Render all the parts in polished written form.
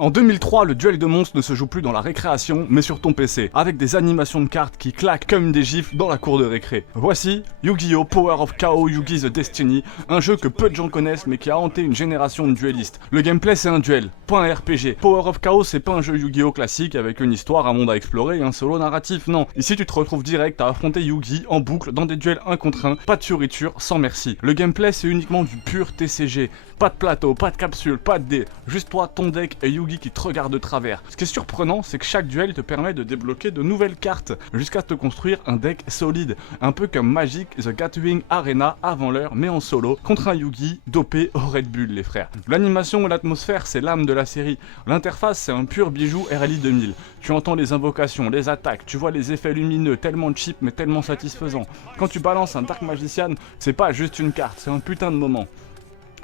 En 2003, le duel de monstres ne se joue plus dans la récréation, mais sur ton PC, avec des animations de cartes qui claquent comme des gifles dans la cour de récré. Voici Yu-Gi-Oh! Power of Chaos Yu-Gi the Destiny, un jeu que peu de gens connaissent mais qui a hanté une génération de duellistes. Le gameplay c'est un duel, pas un RPG. Power of Chaos c'est pas un jeu Yu-Gi-Oh! Classique avec une histoire, un monde à explorer et un solo narratif, non. Ici tu te retrouves direct à affronter Yu-Gi en boucle dans des duels 1 contre 1, pas de fioriture, sans merci. Le gameplay c'est uniquement du pur TCG, pas de plateau, pas de capsule, pas de dés, juste toi, ton deck et Yugi qui te regarde de travers. Ce qui est surprenant, c'est que chaque duel te permet de débloquer de nouvelles cartes, jusqu'à te construire un deck solide, un peu comme Magic the Gathering Arena avant l'heure, mais en solo, contre un Yugi dopé au Red Bull, les frères. L'animation et l'atmosphère, c'est l'âme de la série. L'interface, c'est un pur bijou RLI 2000. Tu entends les invocations, les attaques, tu vois les effets lumineux, tellement cheap mais tellement satisfaisant. Quand tu balances un Dark Magician, c'est pas juste une carte, c'est un putain de moment.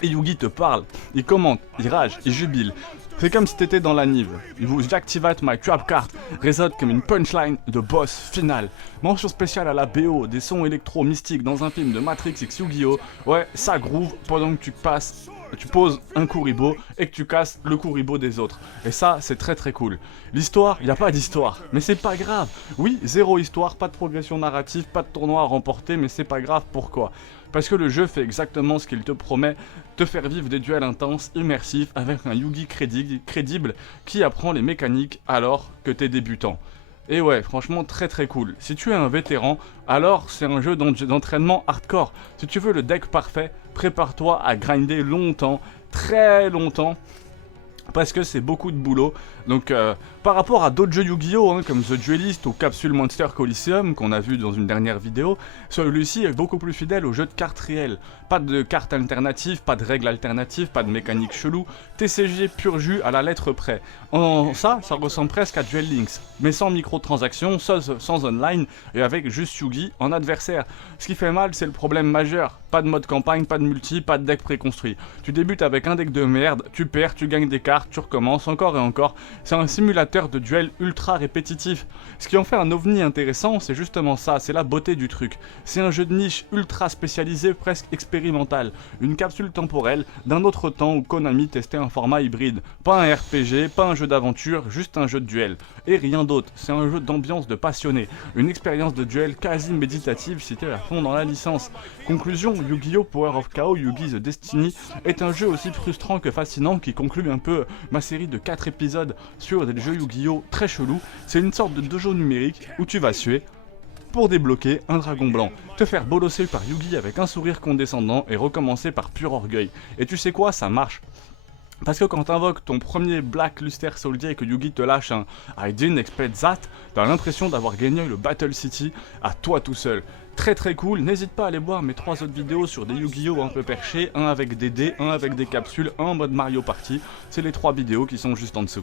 Et Yugi te parle, il commente, il rage, il jubile. C'est comme si t'étais dans la Nive. Vous activate my trap card résonne comme une punchline de boss final. Mention spéciale à la BO, des sons électro mystiques dans un film de Matrix X Yu-Gi-Oh! Ouais, ça groove pendant que tu poses un Kuribo et que tu casses le Kuribo des autres. Et ça, c'est très très cool. L'histoire, il n'y a pas d'histoire, mais c'est pas grave. Oui, zéro histoire, pas de progression narrative, pas de tournoi à remporter, mais c'est pas grave, pourquoi ? Parce que le jeu fait exactement ce qu'il te promet, te faire vivre des duels intenses, immersifs, avec un Yugi crédible qui apprend les mécaniques alors que t'es débutant. Et ouais, franchement très très cool. Si tu es un vétéran, alors c'est un jeu d'entraînement hardcore. Si tu veux le deck parfait, prépare-toi à grinder longtemps, très longtemps, parce que c'est beaucoup de boulot. Donc par rapport à d'autres jeux Yu-Gi-Oh! Comme The Duelist ou Capsule Monster Coliseum qu'on a vu dans une dernière vidéo, celui-ci est beaucoup plus fidèle au jeu de cartes réel. Pas de cartes alternatives, pas de règles alternatives, pas de mécanique chelou, TCG pur jus à la lettre près. Ça ressemble presque à Duel Links, mais sans microtransactions, sans online et avec juste Yugi en adversaire. Ce qui fait mal, c'est le problème majeur. Pas de mode campagne, pas de multi, pas de deck préconstruit. Tu débutes avec un deck de merde, tu perds, tu gagnes des cartes, tu recommences encore et encore. C'est un simulateur de duel ultra répétitif. Ce qui en fait un ovni intéressant, c'est justement ça, c'est la beauté du truc. C'est un jeu de niche ultra spécialisé, presque expérimental. Une capsule temporelle d'un autre temps où Konami testait un format hybride. Pas un RPG, pas un jeu d'aventure, juste un jeu de duel. Et rien d'autre, c'est un jeu d'ambiance de passionné. Une expérience de duel quasi méditative si t'es à fond dans la licence. Conclusion, Yu-Gi-Oh! Power of Chaos Yu-Gi the Destiny est un jeu aussi frustrant que fascinant qui conclut un peu ma série de 4 épisodes sur des jeux Yu-Gi-Oh! Très chelous. C'est une sorte de dojo numérique où tu vas suer pour débloquer un dragon blanc, te faire bolosser par Yugi avec un sourire condescendant et recommencer par pur orgueil. Et tu sais quoi, ça marche. Parce que quand t'invoques ton premier Black Luster Soldier et que Yugi te lâche un I didn't expect that, t'as l'impression d'avoir gagné le Battle City à toi tout seul. Très très cool, n'hésite pas à aller voir mes 3 autres vidéos sur des Yu-Gi-Oh! Un peu perchés, un avec des dés, un avec des capsules, un en mode Mario Party. C'est les 3 vidéos qui sont juste en dessous.